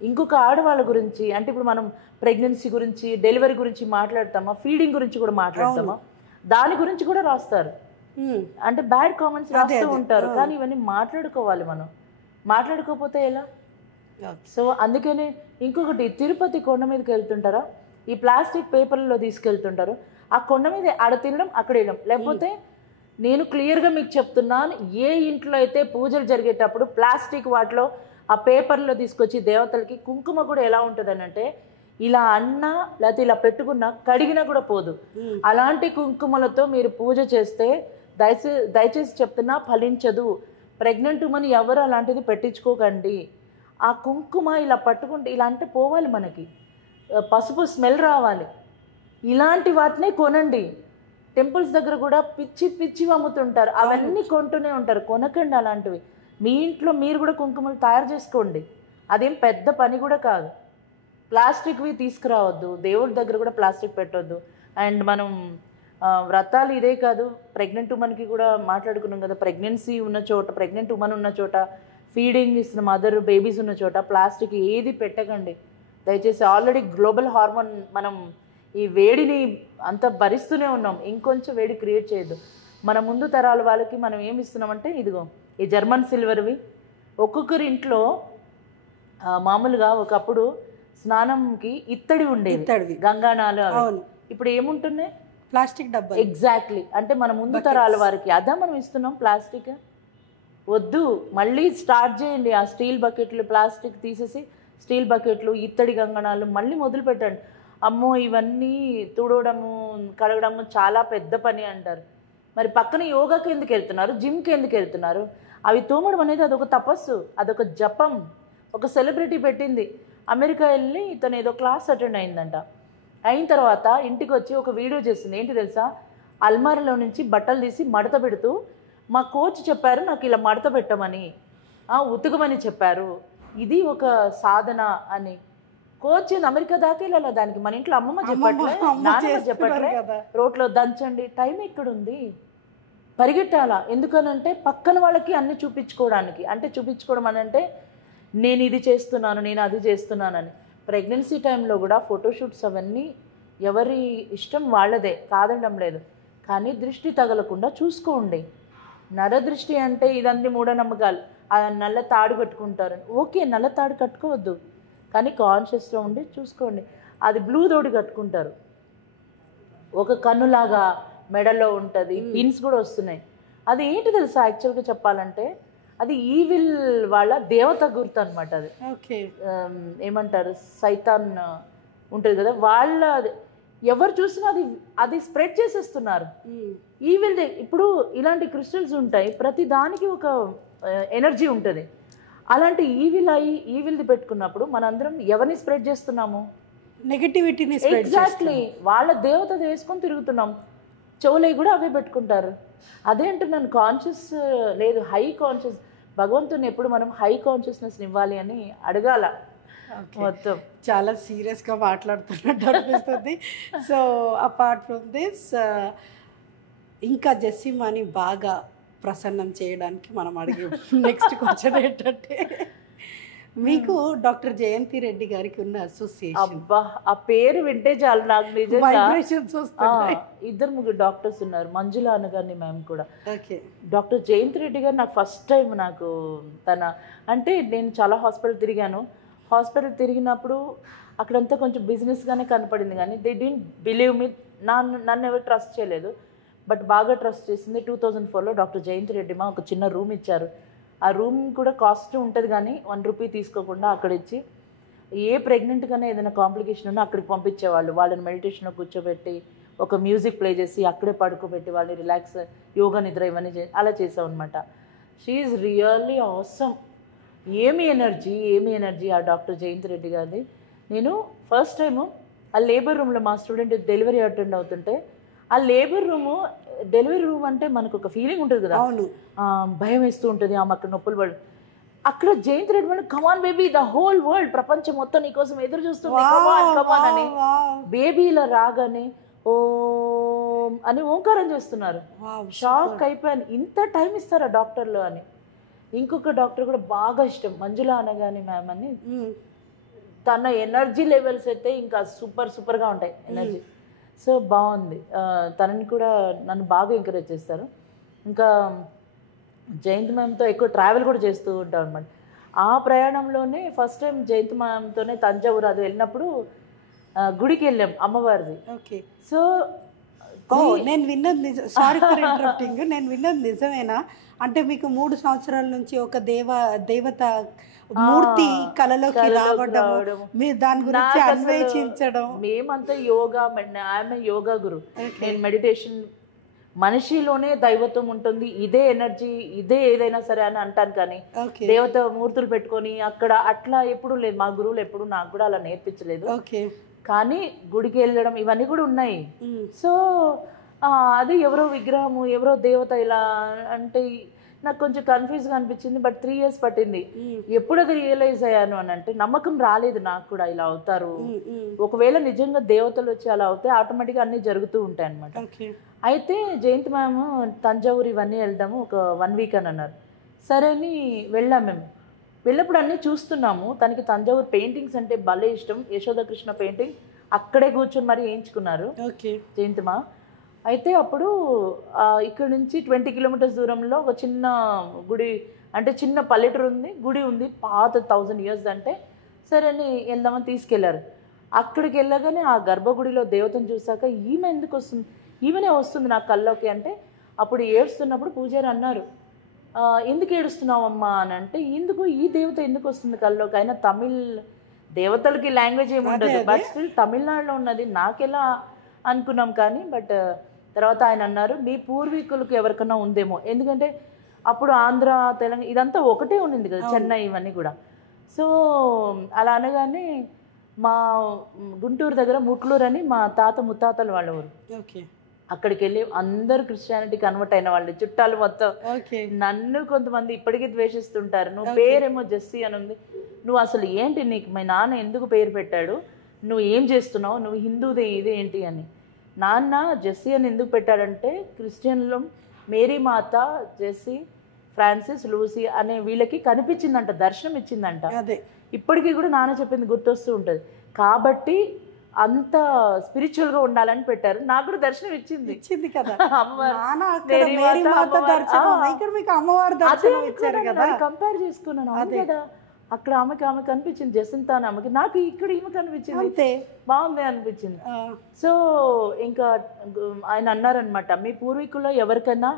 ఇంకొక ఆడవాళ్ళ గురించి, అంటే ఇప్పుడు మనం ప్రెగ్నెన్సీ గురించి డెలివరీ గురించి మాట్లాడతామా, ఫీడింగ్ గురించి కూడా మాట్లాడతామా, దాని గురించి కూడా రాస్తారు. అంటే బ్యాడ్ కామెంట్స్ రాస్తూ ఉంటారు, కానీ ఇవన్నీ మాట్లాడుకోవాలి మనం, మాట్లాడుకోకపోతే ఎలా? సో అందుకనే ఇంకొకటి, తిరుపతి కొండ మీదకి వెళ్తుంటారా, ఈ ప్లాస్టిక్ పేపర్లలో తీసుకెళ్తుంటారు, ఆ కొండ మీద ఆడ తినడం అక్కడ వేయడం. లేకపోతే నేను క్లియర్గా మీకు చెప్తున్నాను, ఏ ఇంట్లో అయితే పూజలు జరిగేటప్పుడు ప్లాస్టిక్ వాటిలో ఆ పేపర్లో తీసుకొచ్చి దేవతలకి కుంకుమ కూడా ఎలా ఉంటుంది అంటే ఇలా అన్నా లేకపోతే ఇలా పెట్టుకున్నా కడిగినా కూడా పోదు. అలాంటి కుంకుమలతో మీరు పూజ చేస్తే దయచేసి చెప్తున్నా ఫలించదు. ప్రెగ్నెంట్ ఉమెన్ ఎవరు అలాంటిది పెట్టించుకోకండి. ఆ కుంకుమ ఇలా పట్టుకుంటే ఇలా అంటే పోవాలి, మనకి పసుపు స్మెల్ రావాలి, ఇలాంటి వాటినే కొనండి. టెంపుల్స్ దగ్గర కూడా పిచ్చి పిచ్చివి అమ్ముతుంటారు, అవన్నీ కొంటూనే ఉంటారు, కొనకండి అలాంటివి. మీ ఇంట్లో మీరు కూడా కుంకుమలు తయారు చేసుకోండి, అదేం పెద్ద పని కూడా కాదు. ప్లాస్టిక్వి తీసుకురావద్దు, దేవుడి దగ్గర కూడా ప్లాస్టిక్ పెట్టొద్దు. అండ్ మనం వ్రతాలు ఇదే కాదు, ప్రెగ్నెంట్ ఉమెన్కి కూడా మాట్లాడుకున్నాం కదా, ప్రెగ్నెన్సీ ఉన్న చోట, ప్రెగ్నెంట్ ఉమెన్ ఉన్న చోట, ఫీడింగ్ ఇస్తున్న మదర్ బేబీస్ ఉన్న చోట ప్లాస్టిక్ ఏది పెట్టకండి దయచేసి. ఆల్రెడీ గ్లోబల్ హార్మోన్ మనం ఈ వేడిని అంత భరిస్తూనే ఉన్నాం, ఇంకొంచెం వేడి క్రియేట్ చేయొద్దు. మన ముందు తరాల వాళ్ళకి మనం ఏమి ఇస్తున్నామంటే ఇదిగో ఈ జర్మన్ సిల్వర్వి. ఒక్కొక్కరి ఇంట్లో మామూలుగా ఒకప్పుడు స్నానంకి ఇత్తడి ఉండేది, గంగానాలు. ఇప్పుడు ఏముంటున్నాయి? ప్లాస్టిక్ డబ్బా. ఎగ్జాక్ట్లీ, అంటే మన ముందు తరాల వారికి అదా మనం ఇస్తున్నాం. ప్లాస్టిక్ వద్దు, మళ్ళీ స్టార్ట్ చేయండి. ఆ స్టీల్ బకెట్లు ప్లాస్టిక్ తీసేసి స్టీల్ బకెట్లు, ఇత్తడి గంగణాలు మళ్ళీ మొదలు పెట్టండి. అమ్మో ఇవన్నీ తుడవడము కడగడము చాలా పెద్ద పని అంటారు. మరి పక్కన యోగాకి ఎందుకు వెళ్తున్నారు, జిమ్కి ఎందుకు వెళ్తున్నారు? అవి తోమడం అనేది అదొక తపస్సు, అదొక జపం. ఒక సెలబ్రిటీ పెట్టింది, అమెరికా వెళ్ళి ఇతను ఏదో క్లాస్ అటెండ్ అయిందంట. అయిన తర్వాత ఇంటికి వచ్చి ఒక వీడియో చేసింది. ఏంటి తెలుసా, అల్మారాలో నుంచి బట్టలు తీసి మడత పెడుతూ, మా కోచ్ చెప్పారు నాకు ఇలా మడత పెట్టమని, ఉతుకమని చెప్పారు, ఇది ఒక సాధన అని. కోచ్ అమెరికా దాకా వెళ్ళాలి దానికి. మన ఇంట్లో అమ్మమ్మ చెప్పట్లే, నాన్నమ్మ చెప్పట్లే, రోట్లో దంచండి. టైం ఎక్కడుంది? పరిగెట్టాలా. ఎందుకనంటే పక్కన వాళ్ళకి అన్ని చూపించుకోవడానికి. అంటే చూపించుకోవడం అని అంటే నేను ఇది చేస్తున్నాను, నేను అది చేస్తున్నానని. ప్రెగ్నెన్సీ టైంలో కూడా ఫోటోషూట్స్ అవన్నీ ఎవరి ఇష్టం వాళ్ళదే, కాదనడం లేదు. కానీ దృష్టి తగలకుండా చూసుకోండి. నరదృష్టి అంటే ఇదన్నీ మూఢనమ్మకాలు. ఆ నల్ల తాడు కట్టుకుంటారు, ఓకే, నల్ల తాడు కట్టుకోవద్దు, కానీ కాన్షియస్లో ఉండి చూసుకోండి. అది బ్లూ తోడు కట్టుకుంటారు, ఒక కన్నులాగా మెడలో ఉంటుంది, పిన్స్ కూడా వస్తున్నాయి. అది ఏంటి తెలుసా, యాక్చువల్గా చెప్పాలంటే అది ఈవిల్ వాళ్ళ దేవత గుర్తు అనమాట. అది ఓకే, ఏమంటారు, సైతాన్ ఉంటుంది కదా, వాళ్ళ ఎవరు చూసినా అది స్ప్రెడ్ చేసేస్తున్నారు. ఈవిల్ ఇప్పుడు ఇలాంటి క్రిస్టల్స్ ఉంటాయి, ప్రతి దానికి ఒక ఎనర్జీ ఉంటుంది. అలాంటి ఈవిల్ది పెట్టుకున్నప్పుడు మనందరం ఎవరిని స్ప్రెడ్ చేస్తున్నాము, నెగటివిటీని. ఎగ్జాక్ట్లీ, వాళ్ళ దేవత వేసుకొని తిరుగుతున్నాం. చెవులవి కూడా అవే పెట్టుకుంటారు. అదే అంటున్నాను, కాన్షియస్ లేదు, హై కాన్షియస్. భగవంతుని ఎప్పుడు మనం హై కాన్షియస్నెస్ ఇవ్వాలి అని అడగాల. మొత్తం చాలా సీరియస్గా మాట్లాడుతున్నట్టు అనిపిస్తుంది. సో అపార్ట్ ఫ్రమ్ దిస్, ఇంకా జెస్సిమాని బాగా ప్రసన్నం చేయడానికి మనం అడిగే నెక్స్ట్ క్వశ్చన్ ఏంటంటే, మీకు డాక్టర్ జయంతి రెడ్డి గారికి ఉన్న అసోసియేషన్. అబ్బా, ఆ పేరు వింటే చాలు నాకు నిజంగా వైబ్రేషన్స్ వస్తున్నాయి. 2-3 డాక్టర్స్ ఉన్నారు, మంజుల అనగారిని మ్యామ్ కూడా. ఓకే, డాక్టర్ జయంతి రెడ్డి గారు నాకు ఫస్ట్ టైం, నాకు తన అంటే నేను చాలా హాస్పిటల్ తిరిగాను. హాస్పిటల్ తిరిగినప్పుడు అక్కడంతా కొంచెం బిజినెస్గానే కనపడింది, కానీ దే డింట్ బిలీవ్ మీ. నన్ను ఎవరు ట్రస్ట్ చేయలేదు, బట్ బాగా ట్రస్ట్ చేసింది 2004లో డాక్టర్ జయంతి రెడ్డి మా ఒక చిన్న రూమ్ ఇచ్చారు. ఆ రూమ్ కూడా కాస్ట్ ఉంటుంది, కానీ 1 రూపీ తీసుకోకుండా అక్కడ ఇచ్చి, ఏ ప్రెగ్నెంట్గానే ఏదైనా కాంప్లికేషన్ ఉన్నా అక్కడికి పంపించేవాళ్ళు. వాళ్ళని మెడిటేషన్లో కూర్చోబెట్టి ఒక మ్యూజిక్ ప్లే చేసి అక్కడే పడుకోబెట్టి వాళ్ళని రిలాక్స్, యోగా నిద్ర ఇవన్నీ అలా చేసాం అనమాట. She is really awesome. ఏమి ఎనర్జీ ఆ డాక్టర్ జయంతి రెడ్డి గారిది. నేను ఫస్ట్ టైము ఆ లేబర్ రూమ్లో మా స్టూడెంట్ డెలివరీ అటెండ్ అవుతుంటే, ఆ లేబర్ రూము, డెలివరీ రూమ్ అంటే మనకు ఒక ఫీలింగ్ ఉంటుంది కదా, అవును, భయం వేస్తూ ఉంటుంది, ఆమె అక్కడ నొప్పులు పడు. అక్కడ Jayanthi Reddy madam, come on baby, the whole world, ప్రపంచం మొత్తం నీకోసం ఎదురు చూస్తుంది, కమాన్ అని. బేబీ ఇలా రాగానే ఓం అని ఓంకారం చేస్తున్నారు. షాక్ అయిపోయాను, ఇంత టైం ఇస్తారా డాక్టర్లు అని. ఇంకొక డాక్టర్ కూడా బాగా ఇష్టం, మంజుల అనగానే మ్యామ్ అని. తన ఎనర్జీ లెవెల్స్ అయితే ఇంకా సూపర్గా ఉంటాయి ఎనర్జీ. సో బాగుంది. తనని కూడా నన్ను బాగా ఎంకరేజ్ చేస్తారు. ఇంకా జయంతి మ్యామ్తో ఎక్కువ ట్రావెల్ కూడా చేస్తూ ఉంటాం అనమాట. ఆ ప్రయాణంలోనే ఫస్ట్ టైం జయంతి మ్యామ్తోనే తంజావూరు అది వెళ్ళినప్పుడు గుడికి వెళ్ళాం అమ్మవారిది. ఓకే, సో నేను విన్నది నిజం. Sorry for interrupting. నేను విన్నది నిజమేనా? అంటే మీకు 3 సంవత్సరాల నుంచి ఒక దేవత మూర్తి కళలోకి రావడం, మీరు దాని గురించి అన్వేషించడం. మేమంతా యోగా, ఆమె యోగా గురు, నేను మెడిటేషన్. మనిషిలోనే దైవత్వం ఉంటుంది, ఇదే ఎనర్జీ, ఇదే ఏదైనా సరే అని అంటాను. కానీ దేవత మూర్తులు పెట్టుకొని అక్కడ అట్లా ఎప్పుడు లేదు, మా గురువులు ఎప్పుడు నాకు కూడా అలా నేర్పించలేదు. కానీ గుడికి వెళ్ళడం ఇవన్నీ కూడా ఉన్నాయి. సో అది ఎవరో విగ్రహము, ఎవరో దేవత ఇలా అంటే నాకు కొంచెం కన్ఫ్యూజ్గా అనిపించింది. బట్ 3 years పట్టింది. ఎప్పుడు అది రియలైజ్ అయ్యాను అని అంటే, నమ్మకం రాలేదు నాకు కూడా ఇలా అవుతారు. ఒకవేళ నిజంగా దేవతలు వచ్చి అలా అవుతే ఆటోమేటిక్గా అన్నీ జరుగుతూ ఉంటాయి అనమాట. అయితే జయంతి మ్యామ్ తంజావూరు ఇవన్నీ వెళ్దాము ఒక 1 week అని అన్నారు. సరే అని వెళ్ళాం. మేము వెళ్ళినప్పుడు అన్నీ చూస్తున్నాము. తనకి తంజావూరు పెయింటింగ్స్ అంటే భలే ఇష్టం. యశోద కృష్ణ పెయింటింగ్ అక్కడే కూర్చొని మరి వేయించుకున్నారు జయంతిమా. అయితే అప్పుడు ఇక్కడ నుంచి 20 kilometers దూరంలో ఒక చిన్న గుడి, అంటే చిన్న పల్లెటూరు ఉంది, గుడి ఉంది, పాత 1000 years అంటే. సరే అని వెళ్దామని తీసుకెళ్లారు. అక్కడికి వెళ్ళగానే ఆ గర్భగుడిలో దేవతను చూసాక, ఈమె ఎందుకు వస్తుంది, ఈమెనే వస్తుంది నాకు కల్లోకి అంటే, అప్పుడు ఏడుస్తున్నప్పుడు పూజారి అన్నారు, ఎందుకు ఏడుస్తున్నావమ్మా అని అంటే, ఎందుకు ఈ దేవత ఎందుకు వస్తుంది కల్లోకి, అయినా తమిళ్ దేవతలకి లాంగ్వేజ్ ఏముండదు, బట్ స్టిల్ తమిళనాడులో ఉన్నది, నాకెలా అనుకున్నాం. కానీ బట్ తర్వాత ఆయన అన్నారు, మీ పూర్వీకులకు ఎవరికైనా ఉందేమో, ఎందుకంటే అప్పుడు ఆంధ్ర తెలంగాణ ఇదంతా ఒకటే ఉండింది కదా, చెన్నై ఇవన్నీ కూడా. సో అలా అనగానే మా గుంటూరు దగ్గర ముట్లూరు అని మా తాత ముత్తాతలు వాళ్ళ ఊరు. అక్కడికి వెళ్ళి అందరూ క్రిస్టియానిటీ కన్వర్ట్ అయిన వాళ్ళు, చుట్టాలు మొత్తం. నన్ను కొంతమంది ఇప్పటికీ ద్వేషిస్తుంటారు, నువ్వు పేరేమో జెస్సీ అని ఉంది, నువ్వు అసలు ఏంటి, నీకు మీ నాన్న ఎందుకు పేరు పెట్టాడు, నువ్వు ఏం చేస్తున్నావు, నువ్వు హిందూదే ఇదేంటి అని. నాన్న జెస్సీ అని ఎందుకు పెట్టాడంటే, క్రిస్టియన్లో మేరీ మాత, జెస్సీ, ఫ్రాన్సిస్, లూసీ అనే వీళ్ళకి కనిపించిందంట, దర్శనం ఇచ్చిందంట. ఇప్పటికీ కూడా నాన్న చెప్పింది గుర్తొస్తూ ఉంటుంది. కాబట్టి అంత స్పిరిచువల్గా ఉండాలని పెట్టారు. నాకు కూడా దర్శనం ఇచ్చింది ఇచ్చింది కదా అమ్మవారు. నాన్న అక్కడ మేరీ మేరీ మాత, మాత అమ్మవారు. దర్శనం, ఇక్కడ మీకు అమ్మవారి దర్శనం ఇచ్చారు కదా. కంపేర్ చేసుకున్నాను. అవును అదే. కదా, అక్కడ ఆమె కనిపించింది, జసంత అని ఆమెకి, నాకు ఇక్కడ ఈమె కనిపించింది, అంతే. బాగుంది అనిపించింది. సో ఇంకా ఆయన అన్నారనమాట, మీ పూర్వీకుల్లో ఎవరికైనా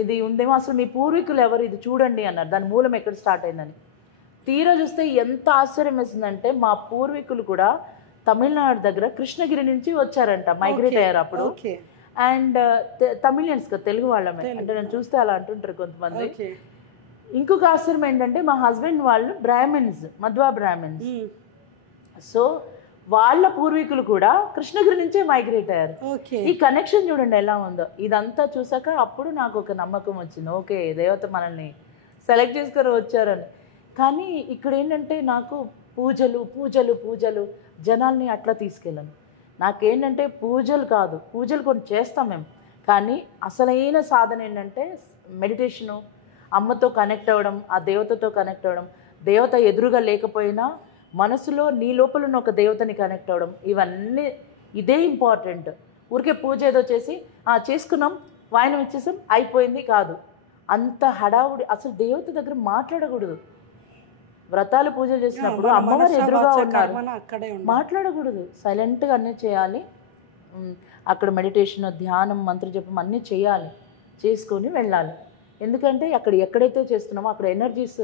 ఇది ఉందేమో, అసలు మీ పూర్వీకులు ఎవరు, ఇది చూడండి అన్నారు, దాని మూలం ఎక్కడ స్టార్ట్ అయిందని. తీరా చూస్తే ఎంత ఆశ్చర్యం వేసిందంటే, మా పూర్వీకులు కూడా తమిళనాడు దగ్గర కృష్ణగిరి నుంచి వచ్చారంట, మైగ్రేట్ అయ్యారు అప్పుడు. అండ్ తమిళియన్స్ కదా, తెలుగు వాళ్ళమే, అంటే నేను చూస్తే అలా అంటుంటారు కొంతమంది. ఇంకొక ఆశ్చర్యం ఏంటంటే, మా హస్బెండ్ వాళ్ళు బ్రాహ్మిన్స్, మధ్వా బ్రాహ్మిన్స్. సో వాళ్ళ పూర్వీకులు కూడా కృష్ణగిరి నుంచే మైగ్రేట్ అయ్యారు. ఈ కనెక్షన్ చూడండి ఎలా ఉందో. ఇదంతా చూసాక అప్పుడు నాకు ఒక నమ్మకం వచ్చింది, ఓకే దేవత మనల్ని సెలెక్ట్ చేసుకొని వచ్చారని. కానీ ఇక్కడ ఏంటంటే, నాకు పూజలు పూజలు పూజలు జనాల్ని అట్లా తీసుకెళ్ళను. నాకేంటంటే పూజలు కాదు, పూజలు కొన్ని చేస్తాం మేము, కానీ అసలైన సాధన ఏంటంటే మెడిటేషను, అమ్మతో కనెక్ట్ అవ్వడం, ఆ దేవతతో కనెక్ట్ అవ్వడం, దేవత ఎదురుగా లేకపోయినా మనసులో నీ లోపల ఉన్న ఒక దేవతని కనెక్ట్ అవ్వడం, ఇవన్నీ ఇదే ఇంపార్టెంట్. ఊరికే పూజ ఏదో చేసి చేసుకున్నాం, వాయనం ఇచ్చేసాం, అయిపోయింది కాదు. అంత హడావుడి, అసలు దేవత దగ్గర మాట్లాడకూడదు. వ్రతాలు పూజలు చేసినప్పుడు అమ్మవారు ఎదురుగా ఉన్నారు, మాట్లాడకూడదు, సైలెంట్గా అన్నీ చేయాలి. అక్కడ మెడిటేషన్, ధ్యానం, మంత్రజపం అన్నీ చేయాలి, చేసుకొని వెళ్ళాలి. ఎందుకంటే అక్కడ ఎక్కడైతే చేస్తున్నామో అక్కడ ఎనర్జీస్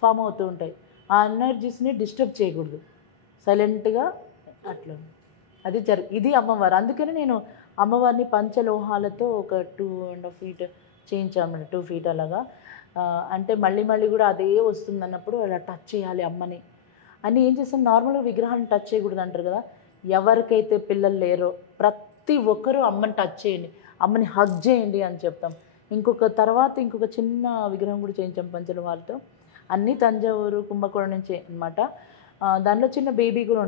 ఫామ్ అవుతూ ఉంటాయి, ఆ ఎనర్జీస్ని డిస్టర్బ్ చేయకూడదు, సైలెంట్గా అట్లా అది ఇది అమ్మవారు. అందుకని నేను అమ్మవారిని పంచలోహాలతో ఒక 2.5 feet చేయించాను, 2 feet అలాగా. అంటే మళ్ళీ మళ్ళీ కూడా అదే వస్తుంది అన్నప్పుడు అలా టచ్ చేయాలి అమ్మని అని ఏం చేస్తాను, నార్మల్గా విగ్రహాన్ని టచ్ చేయకూడదు అంటారు కదా. ఎవరికైతే పిల్లలు లేరో ప్రతి ఒక్కరూ అమ్మని టచ్ చేయండి, అమ్మని హగ్ చేయండి అని చెప్తాం. ఇంకొక చిన్న విగ్రహం కూడా చేయించాం పంచలోహాలతో, అన్నీ తంజావూరు కుంభకోణం నుంచి అనమాట. దానిలో చిన్న బేబీ కూడా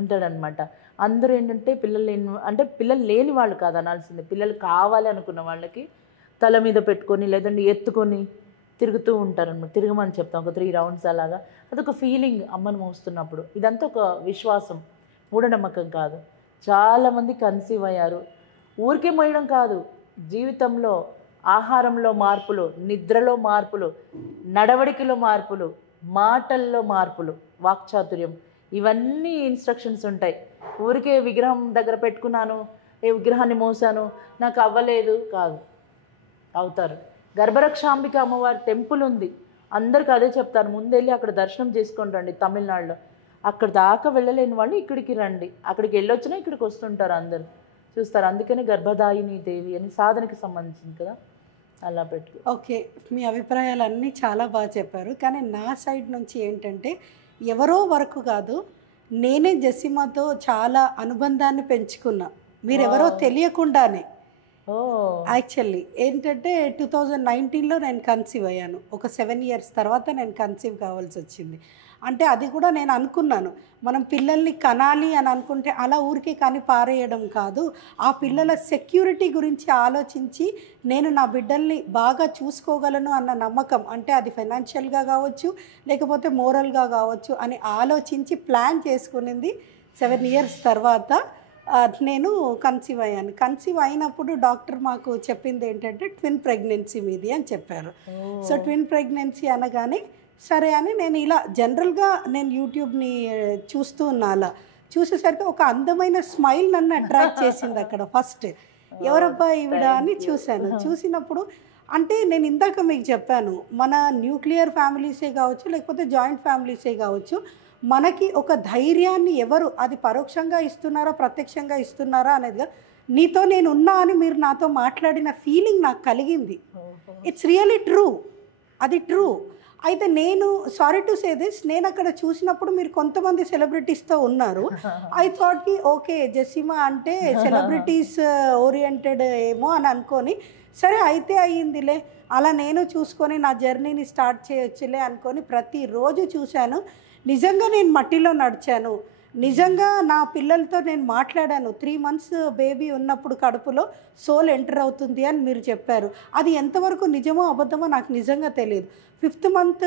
ఉంటాడనమాట. అందరూ ఏంటంటే పిల్లలు లేని వాళ్ళు కాదు అనాల్సిందే, పిల్లలు కావాలి అనుకున్న వాళ్ళకి తల మీద పెట్టుకొని లేదంటే ఎత్తుకొని తిరుగుతూ ఉంటారనమాట. తిరగమని చెప్తాం ఒక 3 rounds అలాగా. అదొక ఫీలింగ్ అమ్మను మోస్తున్నప్పుడు. ఇదంతా ఒక విశ్వాసం, మూఢనమ్మకం కాదు. చాలామంది కన్సీవ్ అయ్యారు. ఊరికే మోయడం కాదు, జీవితంలో ఆహారంలో మార్పులు, నిద్రలో మార్పులు, నడవడికలో మార్పులు, మాటల్లో మార్పులు, వాక్చాతుర్యం, ఇవన్నీ ఇన్స్ట్రక్షన్స్ ఉంటాయి. ఊరికే విగ్రహం దగ్గర పెట్టుకున్నాను, విగ్రహాన్ని మోసాను, నాకు అవ్వలేదు కాదు, అవుతారు. గర్భరక్షాంబిక అమ్మవారి టెంపుల్ ఉంది, అందరికి అదే చెప్తాను, ముందెళ్ళి అక్కడ దర్శనం చేసుకొని రండి. తమిళనాడులో అక్కడ దాకా వెళ్ళలేని వాళ్ళు ఇక్కడికి రండి, అక్కడికి వెళ్ళొచ్చినా ఇక్కడికి వస్తుంటారు, అందరు చూస్తారు. అందుకని గర్భదాయిని దేవి అని సాధనకి సంబంధించింది కదా, అలా పెట్టు. ఓకే, మీ అభిప్రాయాలు అన్నీ చాలా బాగా చెప్పారు. కానీ నా సైడ్ నుంచి ఏంటంటే, ఎవరో వరకు కాదు, నేనే జెసిమాతో చాలా అనుబంధాన్ని పెంచుకున్నా, మీరెవరో తెలియకుండానే. యాక్చువల్లీ ఏంటంటే 2019లో నేను కన్సీవ్ అయ్యాను. ఒక 7 years తర్వాత నేను కన్సీవ్ కావాల్సి వచ్చింది. అంటే అది కూడా నేను అనుకున్నాను, మనం పిల్లల్ని కనాలి అని అనుకుంటే అలా ఊరికే కానీ పారేయడం కాదు, ఆ పిల్లల సెక్యూరిటీ గురించి ఆలోచించి నేను నా బిడ్డల్ని బాగా చూసుకోగలను అన్న నమ్మకం, అంటే అది ఫైనాన్షియల్గా కావచ్చు లేకపోతే మోరల్గా కావచ్చు అని ఆలోచించి ప్లాన్ చేసుకునింది 7 years తర్వాత నేను కన్సీవ్ అయ్యాను. కన్సీవ్ అయినప్పుడు డాక్టర్ మాకు చెప్పింది ఏంటంటే ట్విన్ ప్రెగ్నెన్సీ మీది అని చెప్పారు. సో ట్విన్ ప్రెగ్నెన్సీ అనగానే సరే అని నేను ఇలా జనరల్గా నేను యూట్యూబ్ని చూస్తూ ఉన్నా, అలా చూసేసరికి ఒక అందమైన స్మైల్ నన్ను అట్రాక్ట్ చేసింది అక్కడ. ఫస్ట్ ఎవరబ్బా ఈవిడ అని చూశాను. చూసినప్పుడు అంటే నేను ఇందాక మీకు చెప్పాను, మన న్యూక్లియర్ ఫ్యామిలీసే కావచ్చు లేకపోతే జాయింట్ ఫ్యామిలీసే కావచ్చు, మనకి ఒక ధైర్యాన్ని ఎవరు అది పరోక్షంగా ఇస్తున్నారా ప్రత్యక్షంగా ఇస్తున్నారా అనేది, నీతో నేను ఉన్నా అని మీరు నాతో మాట్లాడిన ఫీలింగ్ నాకు కలిగింది. ఇట్స్ రియలీ ట్రూ, అది ట్రూ. అయితే నేను సారీ టు సే దిస్, నేను అక్కడ చూసినప్పుడు మీరు కొంతమంది సెలబ్రిటీస్తో ఉన్నారు. ఐ థాట్కి ఓకే జెసిమా అంటే సెలబ్రిటీస్ ఓరియంటెడ్ ఏమో అని అనుకొని, సరే అయితే అయ్యిందిలే, అలా నేను చూసుకొని నా జర్నీని స్టార్ట్ చేయొచ్చులే అనుకొని ప్రతిరోజు చూశాను. నిజంగా నేను మట్టిలో నడిచాను, నిజంగా నా పిల్లలతో నేను మాట్లాడాను. 3 months బేబీ ఉన్నప్పుడు కడుపులో సోల్ ఎంటర్ అవుతుంది అని మీరు చెప్పారు. అది ఎంతవరకు నిజమో అబద్ధమో నాకు నిజంగా తెలియదు. 5th month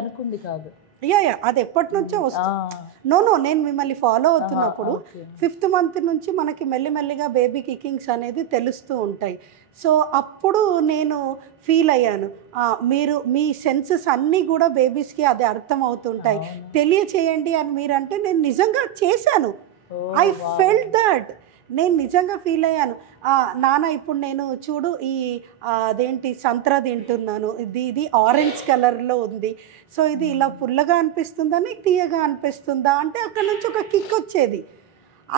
అనుకుంది కాదు, యా అది ఎప్పటి నుంచో వస్తుంది. నో నేను మిమ్మల్ని ఫాలో అవుతున్నప్పుడు 5th మంత్ నుంచి మనకి మెల్లిమెల్లిగా బేబీ కికింగ్స్ అనేది తెలుస్తూ ఉంటాయి. సో అప్పుడు నేను ఫీల్ అయ్యాను, మీరు మీ సెన్సెస్ అన్నీ కూడా బేబీస్కి అది అర్థం అవుతుంటాయి, తెలియచేయండి అని మీరంటే నేను నిజంగా చేశాను. I felt that. నేను నిజంగా ఫీల్ అయ్యాను, నాన్న ఇప్పుడు నేను చూడు ఈ అదేంటి సంత్రా తింటున్నాను, ఇది ఆరెంజ్ కలర్లో ఉంది, సో ఇది ఇలా పుల్లగా అనిపిస్తుందా నీకు తీయగా అనిపిస్తుందా అంటే అక్కడ నుంచి ఒక కిక్ వచ్చేది.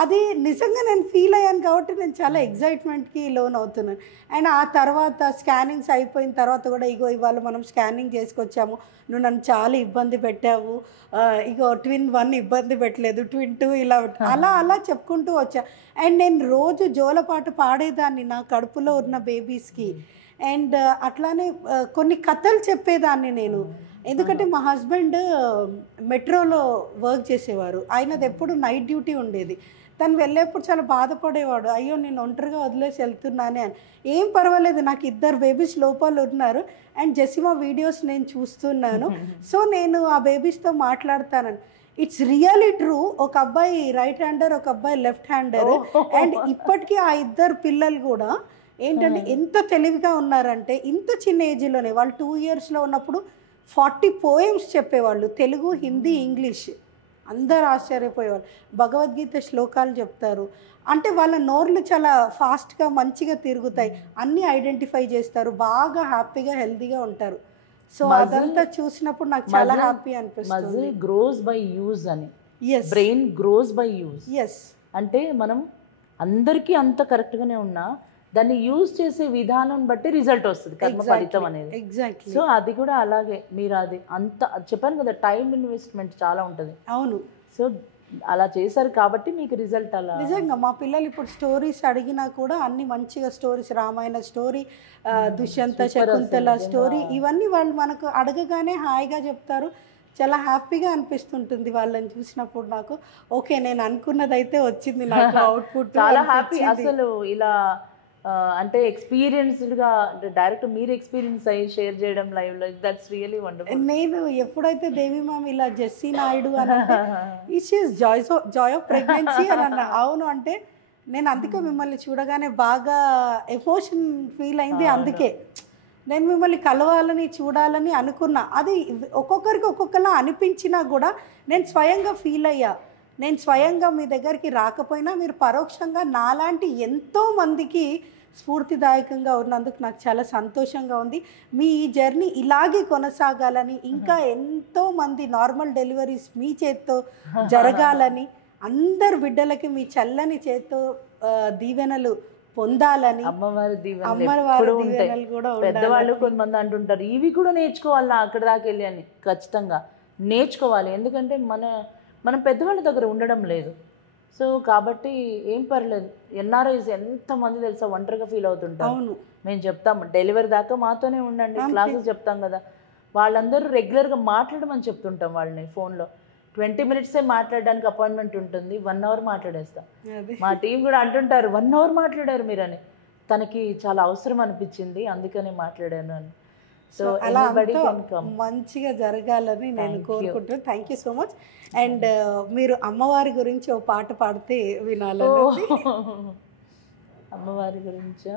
అది నిజంగా నేను ఫీల్ అయ్యాను కాబట్టి నేను చాలా ఎగ్జైట్మెంట్కి లోన్ అవుతున్నాను. అండ్ ఆ తర్వాత స్కానింగ్స్ అయిపోయిన తర్వాత కూడా ఇగో ఇవాళ మనం స్కానింగ్ చేసుకొచ్చాము, నువ్వు నన్ను చాలా ఇబ్బంది పెట్టావు, ఇగో ట్విన్ 1 ఇబ్బంది పెట్టలేదు, ట్విన్ 2 ఇలా అలా చెప్పుకుంటూ వచ్చా. అండ్ నేను రోజు జోలపాట పాడేదాన్ని నా కడుపులో ఉన్న బేబీస్కి. అండ్ అట్లానే కొన్ని కథలు చెప్పేదాన్ని నేను. ఎందుకంటే మా హస్బెండ్ మెట్రోలో వర్క్ చేసేవారు, ఆయనది ఎప్పుడు నైట్ డ్యూటీ ఉండేది. తను వెళ్ళేప్పుడు చాలా బాధపడేవాడు, అయ్యో నేను ఒంటరిగా వదిలేసి వెళ్తున్నానే అని. ఏం పర్వాలేదు, నాకు 2 బేబీస్ లోపల ఉన్నారు అండ్ జెసిమా వీడియోస్ నేను చూస్తున్నాను, సో నేను ఆ బేబీస్తో మాట్లాడతానని. It's really true. ఒక అబ్బాయి రైట్ హ్యాండర్, ఒక అబ్బాయి లెఫ్ట్ హ్యాండర్. అండ్ ఇప్పటికీ ఆ 2 పిల్లలు కూడా ఏంటంటే ఎంత తెలివిగా ఉన్నారంటే ఇంత చిన్న ఏజ్లోనే వాళ్ళు 2 ఇయర్స్లో ఉన్నప్పుడు 40 పోయమ్స్ చెప్పేవాళ్ళు, తెలుగు, హిందీ, ఇంగ్లీష్. అందరు ఆశ్చర్యపోయేవాళ్ళు. భగవద్గీత శ్లోకాలు చెప్తారు. అంటే వాళ్ళ నోర్లు చాలా ఫాస్ట్గా మంచిగా తిరుగుతాయి, అన్నీ ఐడెంటిఫై చేస్తారు, బాగా హ్యాపీగా హెల్తీగా ఉంటారు. సో అదంతా చూసినప్పుడు నాకు చాలా హ్యాపీ అనిపిస్తుంది. మజిల్ గ్రోస్ బై యూజ్ అని, as brain grows by use. ఎస్ అంటే మనం అందరికీ అంత కరెక్ట్గానే ఉన్నా దాన్ని యూజ్ చేసే విధానం బట్టి రిజల్ట్ వస్తుంది, కర్మ ఫలితం అనేది. ఎగ్జాక్ట్లీ. సో అది కూడా అలాగే మీరు అది అంత చెప్పాను కదా, టైం ఇన్వెస్ట్మెంట్ చాలా ఉంటుంది. అవును. సో అలా చేశారు కాబట్టి మీకు రిజల్ట్ అలా. నిజంగా మా పిల్లలు ఇప్పుడు స్టోరీస్ అడిగినా కూడా అన్ని మంచిగా stories, Ramayana story, Dushyanta Shakuntala story, ఇవన్నీ వాళ్ళు మనకు అడగగానే హాయిగా చెప్తారు. చాలా హ్యాపీగా అనిపిస్తుంటుంది వాళ్ళని చూసినప్పుడు. నాకు ఓకే నేను అనుకున్నదైతే వచ్చింది, నాకు అవుట్పుట్ చాలా హ్యాపీ. అసలు ఇలా అంటే ఎక్స్పీరియన్స్డ్గా డైరెక్ట్ మీరు ఎక్స్పీరియన్స్ అయ్యి షేర్ చేయడం లైవ్లో, దట్స్ రియలీ వండర్ఫుల్. నేను ఎప్పుడైతే దేవి మ్యామ్ ఇలా జెస్సీ నాయుడు అని అంటే it's is Joy of pregnancy అని అన్న. అవును అంటే నేను అందుకే మిమ్మల్ని చూడగానే బాగా ఎమోషన్ ఫీల్ అయింది. అందుకే నేను మిమ్మల్ని కలవాలని చూడాలని అనుకున్నా. అది ఒక్కొక్కరికి ఒక్కొక్కలా అనిపించినా కూడా నేను స్వయంగా ఫీల్ అయ్యా. నేను స్వయంగా మీ దగ్గరికి రాకపోయినా మీరు పరోక్షంగా నాలాంటి ఎంతో మందికి స్ఫూర్తిదాయకంగా ఉన్నందుకు నాకు చాలా సంతోషంగా ఉంది. మీ ఈ జర్నీ ఇలాగే కొనసాగాలని, ఇంకా ఎంతో మంది నార్మల్ డెలివరీస్ మీ చేత్తో జరగాలని, అందరు బిడ్డలకి మీ చల్లని చేత్తో దీవెనలు పొందాలని, అమ్మవారి అమ్మవారి దీవెనలు కూడా. పెద్దవాళ్ళు కొంతమంది అంటుంటారు ఇవి కూడా నేర్చుకోవాలా అక్కడ దాకా వెళ్ళి అని. ఖచ్చితంగా నేర్చుకోవాలి, ఎందుకంటే మనం పెద్దవాళ్ళ దగ్గర ఉండడం లేదు. సో కాబట్టి ఏం పర్లేదు. ఎన్ఆర్ఐస్ ఎంతమంది తెలుసా ఒంటరిగా ఫీల్ అవుతుంటారు. మేము చెప్తాము డెలివరీ దాకా మాతోనే ఉండండి, క్లాసెస్ చెప్తాం కదా, వాళ్ళందరూ రెగ్యులర్గా మాట్లాడమని చెప్తుంటాం వాళ్ళని. ఫోన్లో 20 మినిట్సే మాట్లాడడానికి అపాయింట్మెంట్ ఉంటుంది, 1 అవర్ మాట్లాడేస్తాం. మా టీం కూడా అంటుంటారు 1 అవర్ మాట్లాడారు మీరని. తనకి చాలా అవసరం అనిపించింది అందుకనే మాట్లాడాను అని. సో అలా మంచిగా జరగాలని నేను కోరుకుంటున్నాను. Thank you so much. And మీరు అమ్మవారి గురించి ఒక పాట పాడితే వినాలని. అమ్మవారి గురించా?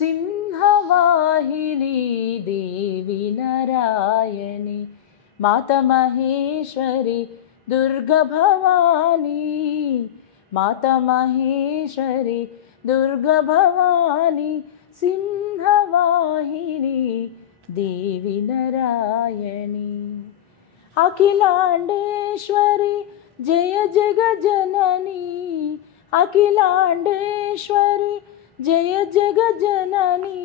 సింహవాహిని దేవి నారాయణి మాత మహేశ్వరి దుర్గా భవానీ, మాత మహేశ్వరి దుర్గా భవానీ, సింహవాహిని దేవి నారాయణి, అఖిలాండేశ్వరి జయ జగజనని, అఖిలాండేశ్వరి జయ జగజనని,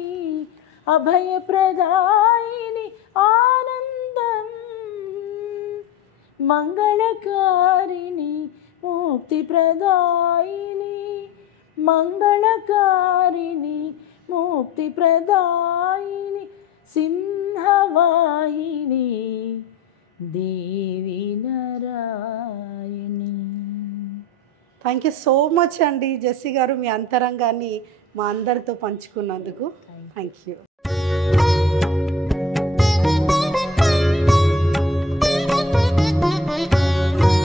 అభయప్రదాయిని ఆనందం, మంగళకారిణి ముక్తిప్రదాయిని, మంగళకారిణి ముక్తిప్రదాయిని, సింహవాహిని దేవి నారాయణి. థ్యాంక్ యూ సో మచ్ అండి జెస్సీ గారు, మీ అంతరంగాన్ని మా అందరితో పంచుకున్నందుకు. Thank you.